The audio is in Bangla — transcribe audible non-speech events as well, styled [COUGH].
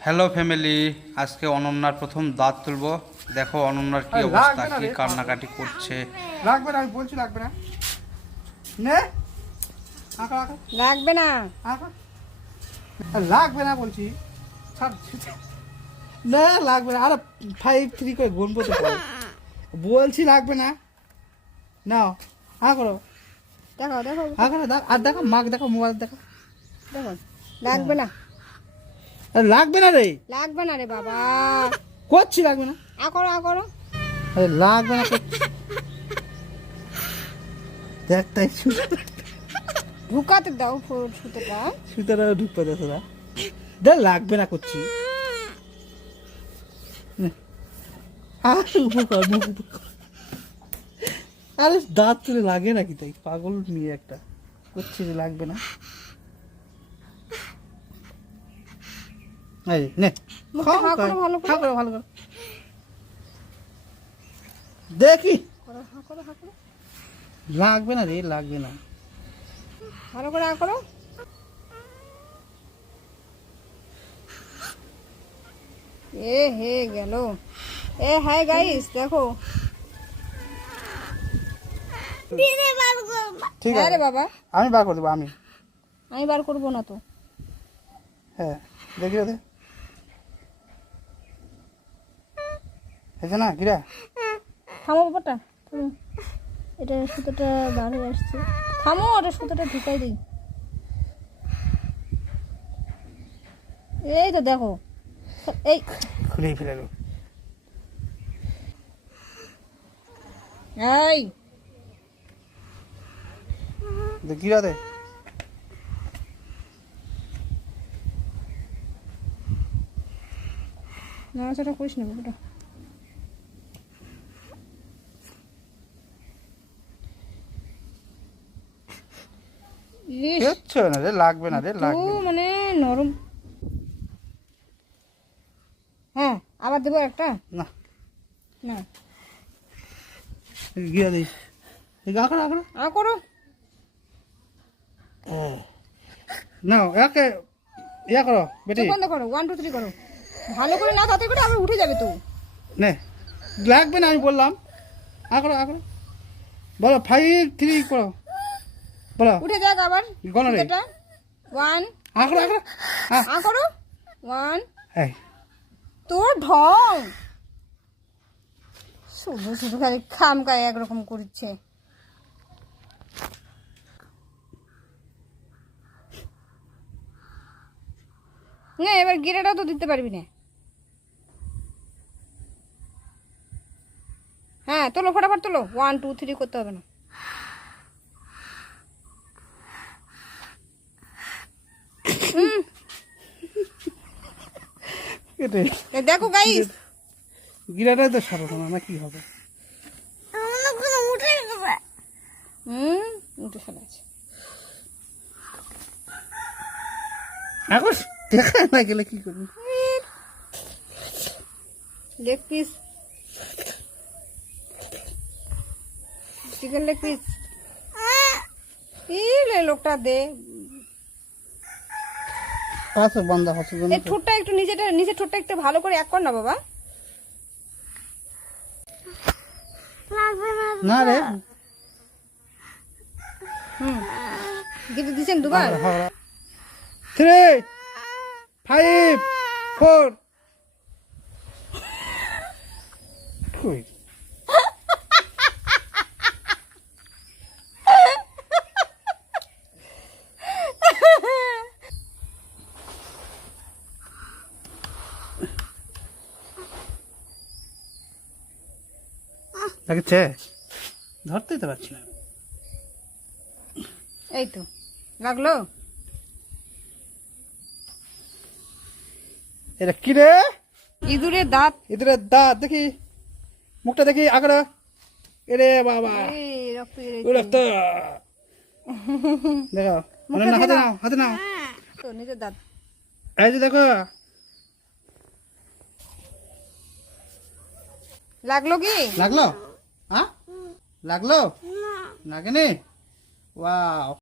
হ্যালো ফ্যামিলি আজকে অনন্যার প্রথম দাঁত তুলবো। দেখো অনন্যার কি অবস্থা লাগবে কি কান্নাকাটি করছে। লাগবে না আমি বলছি লাগবে না। নে। আঁকা আঁকা। লাগবে না। লাগবে না বলছি। ছাড় না লাগবে না। আরে ফাইভ থ্রি করে গুনবো তো বলছি লাগবে না। নাও হ্যাঁ করো। দেখো দেখো হ্যাঁ করো দেখ- আর দেখো মাক দেখো মোবাইল দেখো দেখো লাগবে না। লাগবে না রে। লাগবে না রে বাবা। করছি লাগবে না। আ করো আ করো। আরে লাগবে না দেখ তাই ঢুকাতে দাও সুতোটা। সুতরাং ঢুকতে না। দেখ লাগবে না করছি। আর উপকার আরে দাঁত লাগে নাকি তাই? পাগল নিয়ে একটা। করছি লাগবে না। এই নে। খাও, হা ভালো করে। খাও। ভালো করে। দেখি। করো হা করো হা করো। লাগবে না রে লাগবে না। ভালো করে আ করো। এ হে গেল। এ হাই গাইস দেখো। ঠিক হ্যাঁ আছে। রে বাবা। আমি বার করে দেবো আমি। আমি বার করব না তো। হ্যাঁ দেখি হয়েছে না কিরা? থামো বাবাটা থামো এটা সুতোটা বার হয়ে আসছে। থামো ওটা সুতোটা ঢুকাই দিই। এই তো দেখো এই। খুলেই ফেলে দেবো। এই। দেখি কিরা দে নাড়াচাড়া করিস না বাবাটা না রে লাগবে না রে লাগবে মানে নরম। হ্যাঁ আবার দেবো একটা না। না। গিয়া আঁকড়া আঁকড়া না একে ইয়া করো বেটি। বন্ধ করো ওয়ান টু থ্রি করো। ভালো করে না তাতে করে আবার উঠে যাবে তো। নে লাগবে না আমি বললাম। আঁকড়ো আঁকড়ো বলো ফাইভ থ্রি করো। বলো। উঠে যাক আবার গণ রে এটা ওয়ান আঁকড়ো আঁকড়ো আ করো। ওয়ান এই। তোর ঢং। শুধু শুধু খালি খামকায় একরকম করছে। না এবার গিরেটাও তো দিতে পারবি না। হ্যাঁ তোলো ফটাফট তোলো। ওয়ান টু থ্রি করতে হবে না। এটাই দেখো গাইস গিরাটাই তো সারো না কি হবে? হুম উঠে ফেলা আছে। এখন দেখা না গেলে কি করবি? Leg piece chicken leg piece লোকটা দে। আছে বান্দা আছে এই ঠোঁটটা একটু নিচেটা নিচের ঠোঁটটা একটু ভালো করে এক কর না বাবা। না রে। হুম। গিতে দিছেন দুবার? Three five four. লাগছে? ধরতেই তো পারছি না। এই তো লাগল? এটা কি রে? ইঁদুরের দাঁত। এদের দাঁত দেখি। মুখটা দেখি আগড়া এরে বাবা। রক্ত [LAUGHS] দেখো মানে না হাতে নাও হাতে নাও। নিজের দাঁত। এই যে দেখো। লাগল কি? লাগল? লাগল? লাগেনি? ওয়াও।